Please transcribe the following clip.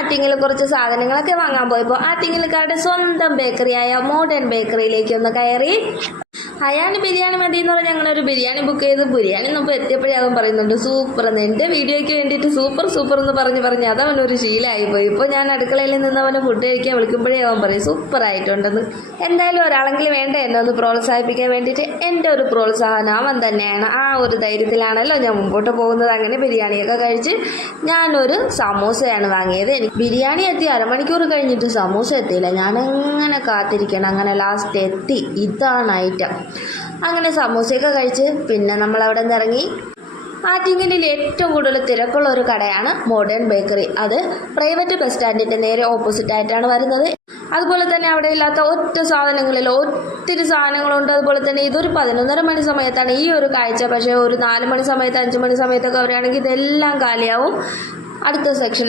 ആറ്റിങ്ങിൽ കുറച്ച് സാധനങ്ങളൊക്കെ വാങ്ങാൻ പോയപ്പോൾ ആറ്റിങ്ങൽക്കാരുടെ സ്വന്തം ബേക്കറിയായ മോഡേൺ ബേക്കറിയിലേക്ക് ഒന്ന് കയറി. അയാൾ ബിരിയാണി മതി എന്ന് പറഞ്ഞ് ഞങ്ങളൊരു ബിരിയാണി ബുക്ക് ചെയ്ത് ബിരിയാണി മുമ്പ് എത്തിയപ്പോഴേ അവൻ പറയുന്നുണ്ട് സൂപ്പർ എന്ന്. എൻ്റെ വീഡിയോയ്ക്ക് വേണ്ടിയിട്ട് സൂപ്പർ സൂപ്പർ എന്ന് പറഞ്ഞ് അതവനൊരു ശീലമായിപ്പോയി. ഇപ്പോൾ ഞാൻ അടുക്കളയിൽ നിന്ന് അവനെ ഫുഡ് കഴിക്കാൻ വിളിക്കുമ്പോഴേ അവൻ പറയും സൂപ്പറായിട്ടുണ്ടെന്ന്. എന്തായാലും ഒരാളെങ്കിലും വേണ്ട എന്നെ ഒന്ന് പ്രോത്സാഹിപ്പിക്കാൻ വേണ്ടിയിട്ട് എൻ്റെ ഒരു പ്രോത്സാഹനം അവൻ തന്നെയാണ്. ആ ഒരു ധൈര്യത്തിലാണല്ലോ ഞാൻ മുമ്പോട്ട് പോകുന്നത്. അങ്ങനെ ബിരിയാണിയൊക്കെ കഴിച്ച് ഞാനൊരു സമൂസയാണ് വാങ്ങിയത്. എനിക്ക് ബിരിയാണി എത്തി അരമണിക്കൂർ കഴിഞ്ഞിട്ട് സമൂസ എത്തിയില്ല. ഞാനങ്ങനെ കാത്തിരിക്കണം. അങ്ങനെ ലാസ്റ്റ് എത്തി. ഇതാണ് ഐറ്റം. അങ്ങനെ സമൂസയൊക്കെ കഴിച്ച് പിന്നെ നമ്മളവിടെ നിന്ന് ഇറങ്ങി. ആറ്റിങ്ങലിൽ ഏറ്റവും കൂടുതൽ തിരക്കുള്ള ഒരു കടയാണ് മോഡേൺ ബേക്കറി. അത് പ്രൈവറ്റ് ബസ് സ്റ്റാൻഡിൻ്റെ നേരെ ഓപ്പോസിറ്റ് ആയിട്ടാണ് വരുന്നത്. അതുപോലെ തന്നെ അവിടെ ഇല്ലാത്ത ഒത്തിരി സാധനങ്ങളുണ്ട്. അതുപോലെ തന്നെ ഇതൊരു 11:30 മണി സമയത്താണ് ഈ ഒരു കാഴ്ച. പക്ഷേ ഒരു 4 മണി സമയത്ത് 5 മണി സമയത്തൊക്കെ വരികയാണെങ്കിൽ ഇതെല്ലാം കാലിയാവും. അടുത്ത സെക്ഷൻ